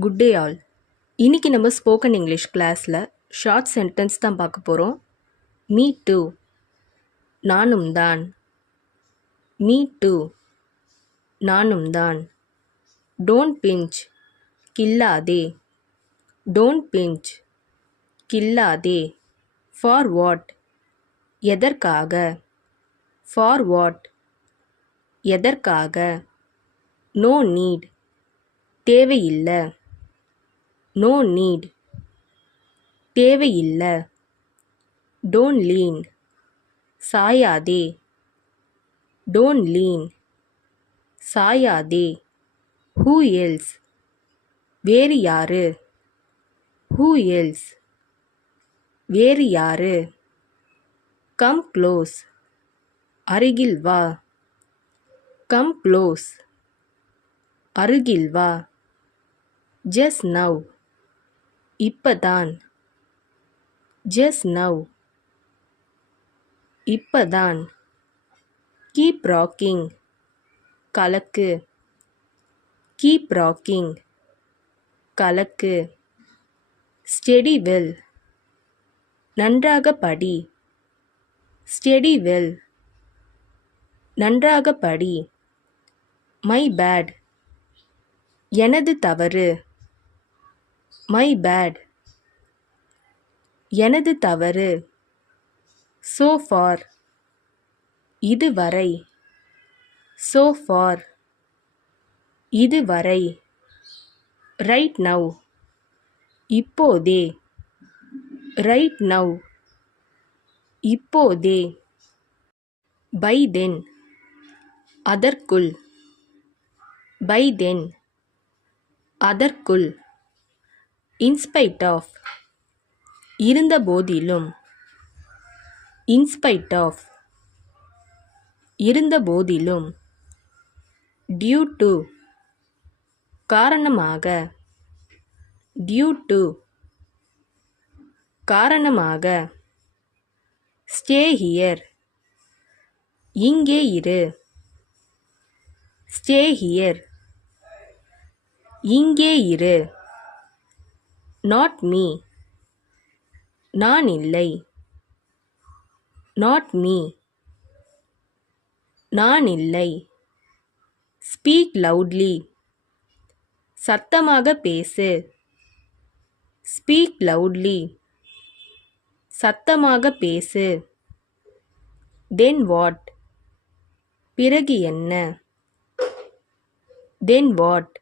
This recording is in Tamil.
Good day all. இன்னைக்கு நம்ம ஸ்போக்கன் இங்கிலீஷ் கிளாஸில் ஷார்ட் சென்டென்ஸ் தான் பார்க்க போகிறோம். மீ டூ, நானும் தான். மீ டூ, நானும் தான். டோன்ட் பிஞ்ச், கில்லாதே. டோன்ட் பிஞ்ச், கில்லாதே. ஃபார் வாட், எதற்காக. ஃபார் வாட், எதற்காக. நோ நீட், தேவையில்லை. நோ நீட், தேவையில்லை. டோன்ட் லீன், சாயாதே. டோன்ட் லீன், சாயாதே. ஹூ எல்ஸ், வேறு யாரு. ஹூ எல்ஸ், வேறு யாரு. கம் க்ளோஸ், அருகில் வா. கம் க்ளோஸ், அருகில் வா. ஜஸ்ட் நவ், இப்பதான். ஜஸ்ட் நவ், இப்பதான். கீப் ராக்கிங், கலக்கு. கீப் ராக்கிங், கலக்கு. ஸ்டெடி வெல், நன்றாக படி. ஸ்டெடி வெல், நன்றாக படி. மை பேட், எனது தவறு. மை பேட், எனது தவறு. so far, இதுவரை. so far, இதுவரை. right now, இப்போதே. right now, இப்போதே. by then, அதற்குள். by then, அதற்குள். in spite of, இருந்தபோதிலும். in spite of, இருந்தபோதிலும். due to, காரணமாக. due to, காரணமாக. stay here, இங்கே இரு. stay here, இங்கே இரு. not me, நான் இல்லை. not me, நான் இல்லை. speak loudly, சத்தமாக பேசு. speak loudly, சத்தமாக பேசு. then what, பிறகு என்ன. then what,